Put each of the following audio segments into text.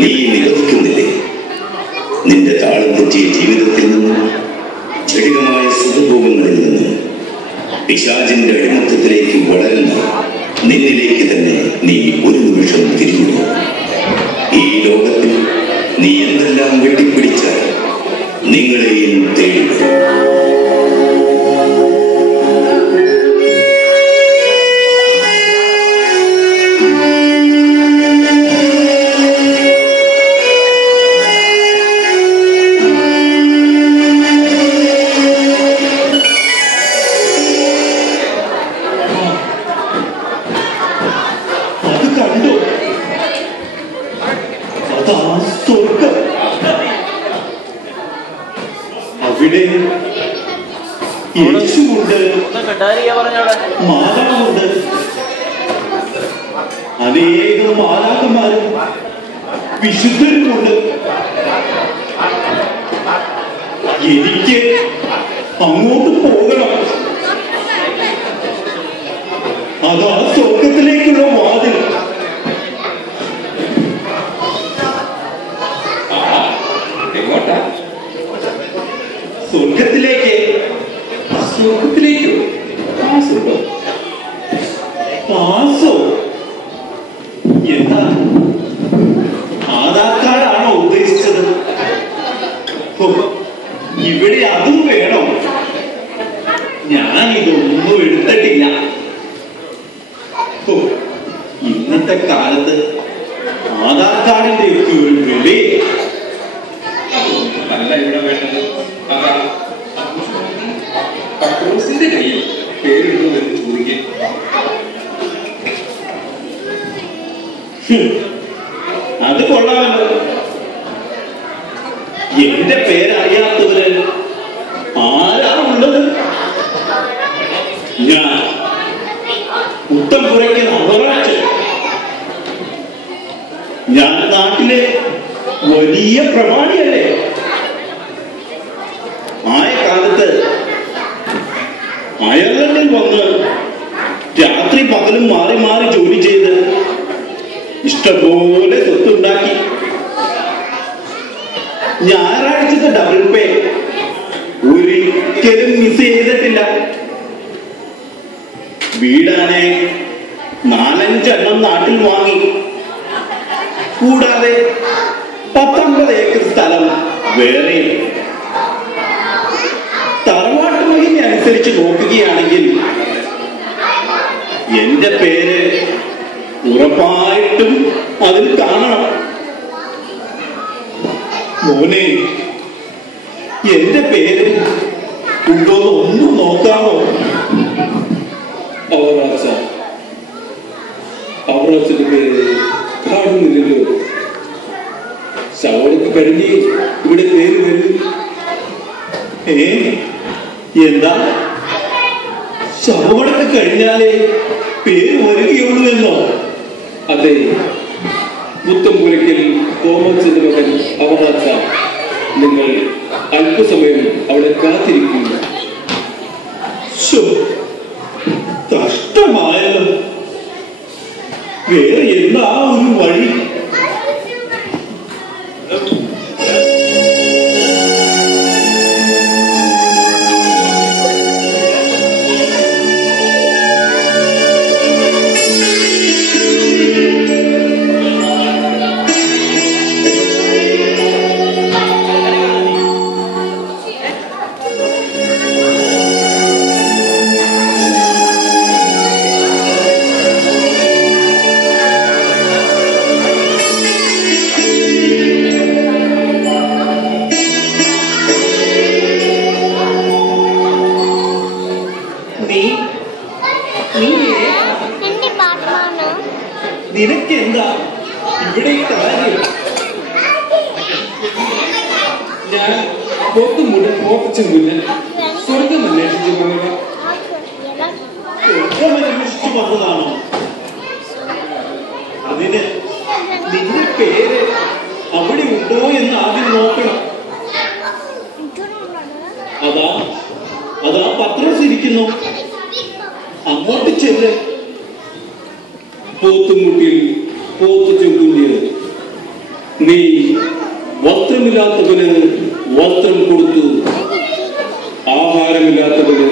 നീ നിരോധിക്കുന്നില്ലേ? നിന്റെ താളം തെറ്റിയ ജീവിതത്തിൽ നിന്നും, ജടികമായ സുഖഭോഗങ്ങളിൽ നിന്നും, പിശാചിന്റെ അടിമത്തത്തിലേക്ക് വളരുന്ന നിന്നിലേക്ക് തന്നെ നീ ഒരു നിമിഷം തിരിഞ്ഞു. ഈ ലോകത്തിൽ നീ എന്തെല്ലാം വെട്ടിപ്പിടിച്ചാൽ നിങ്ങളെയും തേടി മാതാവുണ്ട്, അനേകം മാതാക്കന്മാരും വിശുദ്ധരുമുണ്ട്. എനിക്ക് അങ്ങോട്ട് പോകണം. അതാ സ്വർഗത്തിലേക്കുള്ള വാതിൽ. സ്വർഗത്തിലേക്ക്. സ്വർഗത്തിലേക്കോ? പാസോ? എന്താ, ആധാർ കാർഡാണോ ഉദ്ദേശിച്ചത്? ഇവിടെ അതും വേണം. ഞാൻ ഇതൊന്നും എടുത്തിട്ടില്ല. ഇന്നത്തെ കാലത്ത് ആധാർ കാർഡിന്റെ ഒക്കെ ഒരു വില അല്ല ഇവിടെ വേണ്ടത്. പത്രോസിന്റെ കയ്യിൽ പേരിടുന്നുവെന്ന് ചോദിക്കും. അത് കൊള്ളാമല്ലോ. എന്റെ പേരറിയാത്തവര് ആരാണുള്ളത്? ഞാൻ കുട്ടം കുറയ്ക്കുന്ന അവകാശം. ഞാൻ നാട്ടിലെ വലിയ പ്രമാണിയല്ലേ. ആയ കാലത്ത് അയർലൻഡിൽ വന്ന് രാത്രി പകലും മാറി മാറി ജോലി ചെയ്ത് ഇഷ്ടംപോലെ സ്വത്തുണ്ടാക്കി. ഞായറാഴ്ചത്തെ ഡബിൾ പേ ഒരിക്കലും മിസ് ചെയ്തിട്ടില്ല. വീടാനെ 4-5 എണ്ണം നാട്ടിൽ വാങ്ങി. കൂടാതെ 19 ഏക്കർ സ്ഥലം വേറെ. തറവാട്ട് മഹിമ അനുസരിച്ച് നോക്കുകയാണെങ്കിൽ എന്റെ പേര് ഉറപ്പായിട്ടും അതിൽ കാണണം. മോനെ, എന്റെ പേര് ഉണ്ടോന്ന് ഒന്നും നോക്കാമോ? അവറാച്ചന്റെ പേര് കാണുന്നില്ലല്ലോ. ശവടക്ക് കഴിഞ്ഞ് ഇവിടെ പേര് വരും. എന്താ, ശവടക്ക് കഴിഞ്ഞാലേ പേര് വരികയുള്ളൂ എന്നോ? അതെ, പുത്തംപുരയ്ക്കൽ തോമസിന്റെ മകൻ അവറാച്ച, നിങ്ങൾ അല്പസമയം അവിടെ കാത്തിരിക്കുന്നു. കഷ്ടമായല്ലോ. വേറെ എന്താ ഒരു വഴി? നിനക്ക് എന്താ ഇവിടെ കാര്യം? ഞാൻ സ്വർഗം അന്വേഷിച്ചു വന്നതാ. അന്വേഷിച്ചു വന്നതാണോ? അതിന് നിന്റെ പേര് അവിടെ ഉണ്ടോ എന്ന് ആദ്യം നോക്കണം. അതാ പത്രോസ് ഇരിക്കുന്നു. അങ്ങോട്ട് ചെല്ല്. പോത്തുമുട്ടിൽ പോത്ത് ചുരുങ്ങിയത് നീ വസ്ത്രമില്ലാത്തവന് വസ്ത്രം കൊടുത്തു, ആഹാരമില്ലാത്തവന്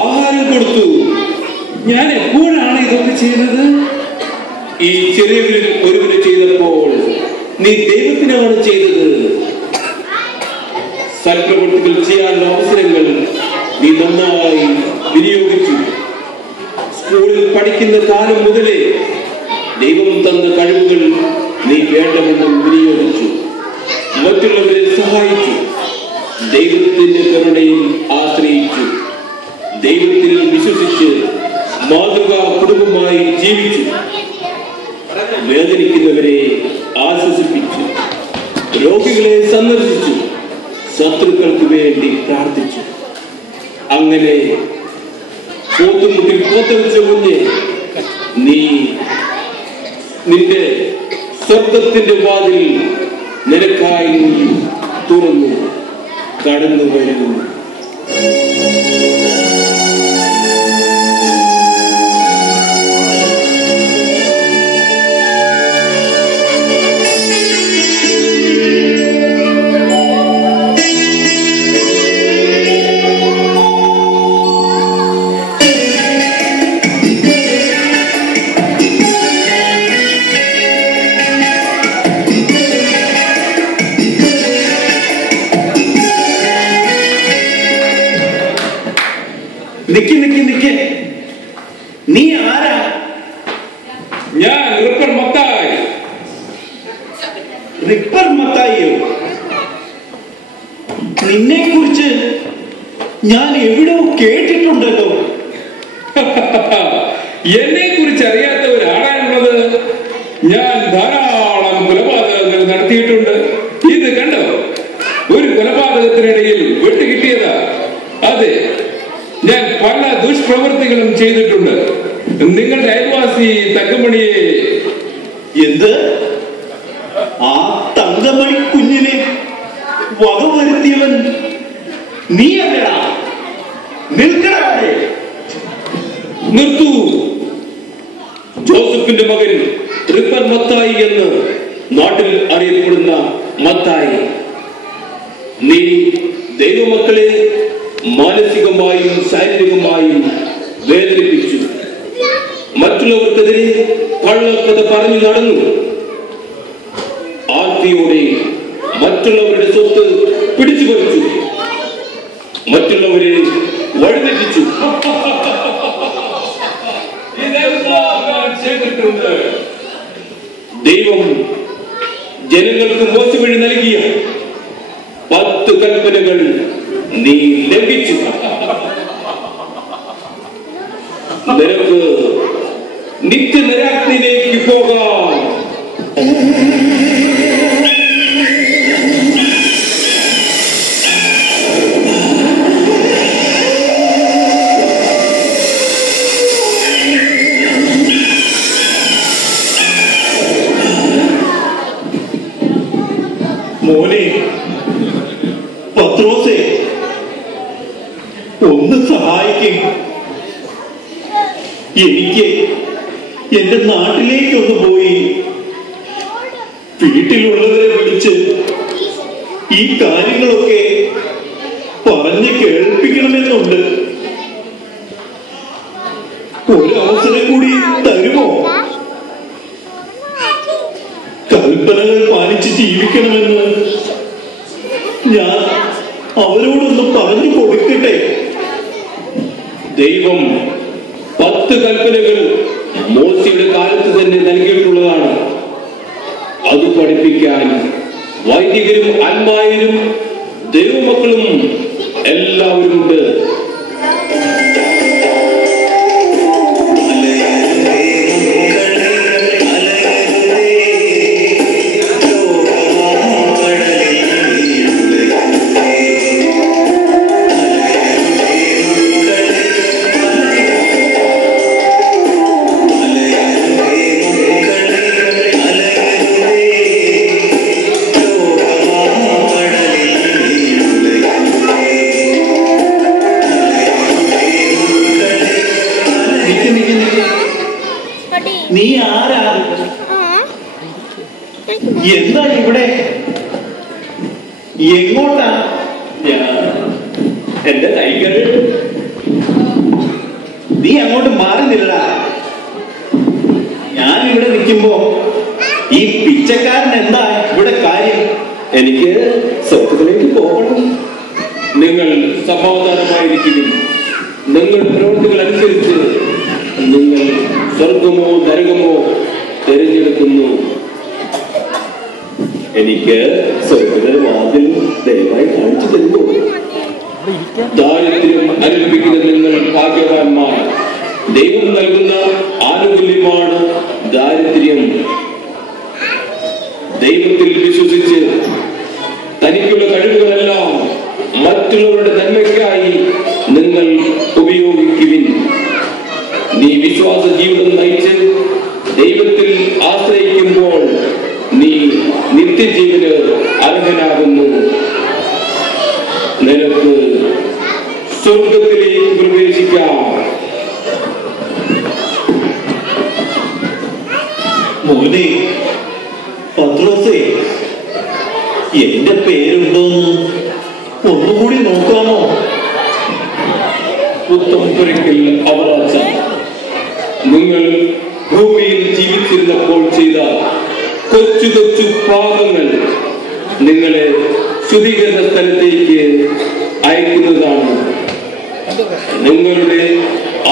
ആഹാരം കൊടുത്തു. ഞാൻ എപ്പോഴാണ് ഇതൊക്കെ ചെയ്തത്? ഈ ചെറിയവരിൽ ഒരുവന് ചെയ്തപ്പോൾ നീ ദൈവത്തിനാണ് ചെയ്തത്. സൽപ്രവൃത്തികൾ ചെയ്യാനുള്ള അവസരങ്ങൾ നീ നന്നായി വിനിയോഗിച്ചു. സ്കൂളിൽ പഠിക്കുന്ന കാലം മുതലേ ദൈവം തന്ന കഴിവുകൾ നീ വേണ്ടവണ്ണം വിനിയോഗിച്ചു. മറ്റുള്ളവരെ സഹായിച്ചു. ദൈവത്തിന്റെ കരുണയിൽ ആശ്രയിച്ചു. ദൈവത്തിൽ വിശ്വസിച്ച് മാതൃകാ കുടുംബമായി ജീവിച്ചു. വേദനിക്കുന്നവരെ ആശ്വസിപ്പിച്ചു. രോഗികളെ സന്ദർശിച്ചു. ശത്രുക്കൾക്ക് വേണ്ടി പ്രാർത്ഥിച്ചു. അങ്ങനെ പോത്തുമുട്ടിൽ പോത്തവച്ച കുഞ്ഞ്, നീ നിന്റെ സ്വർഗത്തിന്റെ വാതിൽ നിനക്കായി തുറന്നു. കടന്നു വരൂ. നിക്ക് നിക്ക് നിക്ക്, നീ ആരാ? ഞാൻ റിപ്പർ മത്തായി. റിപ്പർ മത്തായിയോ? നിന്നെ കുറിച്ച് ഞാൻ എവിടെയോ കേട്ടിട്ടുണ്ടല്ലോ. എന്നെ കുറിച്ച് അറിയാത്തവരാണുള്ളത്. ഞാൻ ധാരാളം കൊലപാതകങ്ങൾ നടത്തിയിട്ടുണ്ട്. ഇത് കണ്ടോ? ഒരു കൊലപാതകത്തിനിടയിൽ വെട്ടുകിട്ടിയതാ. അതെ, ഞാൻ പല ദുഷ്പ്രവൃത്തികളും ചെയ്തിട്ടുണ്ട്. നിങ്ങളുടെ അയൽവാസി തങ്കമണിയെ. എന്ത്? ആ തങ്കമണി കുഞ്ഞിനെ വകവരുത്തിയവൻ നീയല്ലടാ? നിൽക്കടാ. നിർത്തൂ. ജോസഫിന്റെ മകൻ റിപ്പർ മത്തായി എന്ന് നാട്ടിൽ അറിയപ്പെടുന്ന മത്തായി, നീ ദൈവമക്കളെ മാനസികമായും ശാരീരികമായും വേദനിപ്പിച്ചു. മറ്റുള്ളവർക്കെതിരെ കള്ളക്കഥ പറഞ്ഞു നടന്നു. ആർത്തിയോടെ മറ്റുള്ളവരുടെ സ്വത്ത് പിടിച്ചു പറിച്ചു. മറ്റുള്ളവരെ വഴിതെറ്റിച്ചു. ദൈവം ജനങ്ങൾക്ക് മോശവഴി നൽകിയ 10 കൽപ്പനകൾ നീ ലംഘിച്ചു. നിനക്ക് നിത്യനരകത്തിലേക്ക് പോകാം. മോനെ പത്രോസേ, ഒന്ന് സഹായിക്കും. എനിക്ക് എന്റെ നാട്ടിലേക്കൊന്ന് പോയി വീട്ടിലുള്ളവരെ വിളിച്ച് ഈ കാര്യങ്ങളൊക്കെ പറഞ്ഞ് കേൾപ്പിക്കണമെന്നുണ്ട്. ഒരവസരം കൂടി തരുമോ? കൽപ്പനകൾ പാലിച്ച് ജീവിക്കണമെന്ന് ഞാൻ അവരോടൊന്ന് പറഞ്ഞു കൊടുക്കട്ടെ. ദൈവം 10 കൽപ്പനകൾ മോശയുടെ കാലത്ത് തന്നെ നൽകിയിട്ടുള്ളതാണ്. അത് പഠിപ്പിക്കാൻ വൈദികരും അൽമായരും ദൈവമക്കളും എല്ലാവരും ഉണ്ട്. നീ ആരാ? എന്താ ഇവിടെ? എങ്ങോട്ടാ? എന്റെ കൈകൾ. നീ അങ്ങോട്ട് മാറി നില്ലടാ. ഞാൻ ഇവിടെ നിൽക്കുമ്പോ ഈ പിച്ചക്കാരൻ എന്താ ഇവിടെ കാര്യം? എനിക്ക് സ്വർഗത്തിലേക്ക് പോകണം. നിങ്ങൾ സമാധാനമായിരിക്കും. നിങ്ങൾ പ്രവൃത്തികൾ അനുസരിച്ച് നിങ്ങൾ സ്വർഗമോ നരകമോ തിരഞ്ഞെടുക്കുന്നു. എനിക്ക് സ്വർഗത്തിലെ വാതിൽ ദയവായി കാണിച്ചു തരുന്നു. ദാരിദ്ര്യം അനുഭവിക്കുന്ന നിങ്ങൾ ഭാഗ്യവാന്മാർ. ദൈവം നൽകുന്ന ആനുകൂല്യമാണ് ദാരിദ്ര്യം. ദൈവത്തിൽ വിശ്വസിച്ച് തനിക്കുള്ള കഴിവുകളെല്ലാം മറ്റുള്ളവരുടെ നന്മയ്ക്കായി നിങ്ങൾ ഉപയോഗിക്കുവിൻ. നീ വിശ്വാസ ജീവിതം നയിച്ച് ദൈവത്തിൽ ആശ്രയിക്കുമ്പോൾ നീ നിത്യജീവന് അർഹനാകുന്നു. നിനക്ക് സ്വർഗത്തിലേക്ക് പ്രവേശിക്കാം. മോനെ പത്രോസേ, എന്റെ പേരുണ്ടോന്ന് ഒന്നുകൂടി നോക്കാമോ? പുത്തംപുരയ്ക്കൽ അവറാച്ച, നിങ്ങൾ ഭൂമിയിൽ ജീവിച്ചിരുന്നപ്പോൾ ചെയ്ത കൊച്ചു കൊച്ചു പാപങ്ങൾ നിങ്ങളെ ശുദ്ധീകരണ സ്ഥലത്തേക്ക് അയക്കുന്നതാണ്. നിങ്ങളുടെ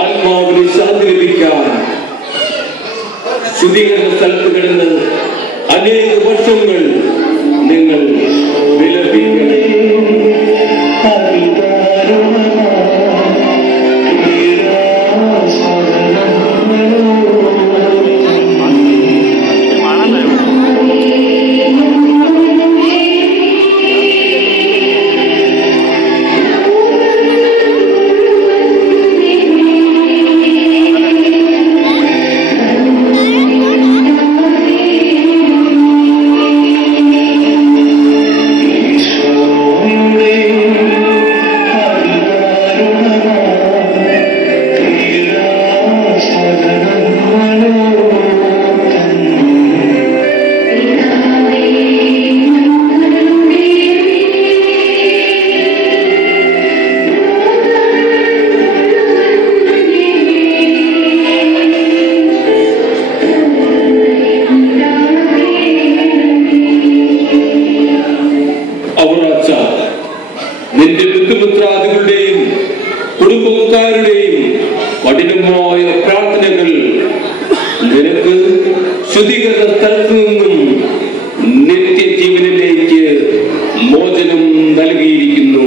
ആത്മാവിന് ശാന്തി ലഭിക്കാൻ ശുദ്ധീകരണ സ്ഥലത്ത് കിടന്ന് അനേക വർഷങ്ങൾ നിങ്ങൾ വിലപിക്കണം. നിന്റെ ബന്ധുമിത്രാദികളുടെയും കുടുംബക്കാരുടെയും കഠിനമായ പ്രാർത്ഥനകൾ നിനക്ക് ശുദ്ധീകരണ സ്ഥലത്ത് നിന്നും നിത്യജീവനിലേക്ക് മോചനം നൽകിയിരിക്കുന്നു.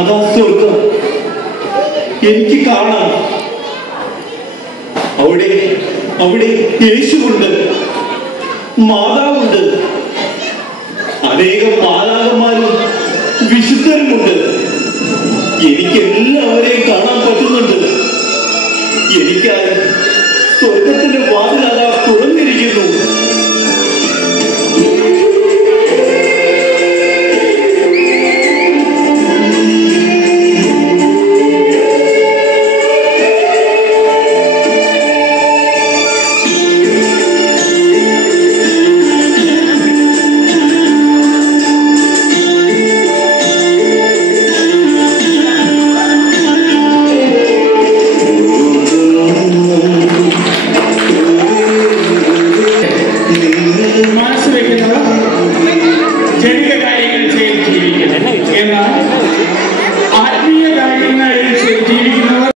അതാ സ്വർഗം എനിക്ക് കാണാം. അവിടെ യേശുവുണ്ട്, മാതാവുണ്ട്, അനേകം മാലാഖമാരും വിശുദ്ധരുമുണ്ട്. എനിക്ക് എല്ലാവരെയും കാണാൻ പറ്റുന്നുണ്ട്. എനിക്കായി സ്വർഗത്തിന്റെ വാതിൽ അതാ തുറന്നിരിക്കുന്നു.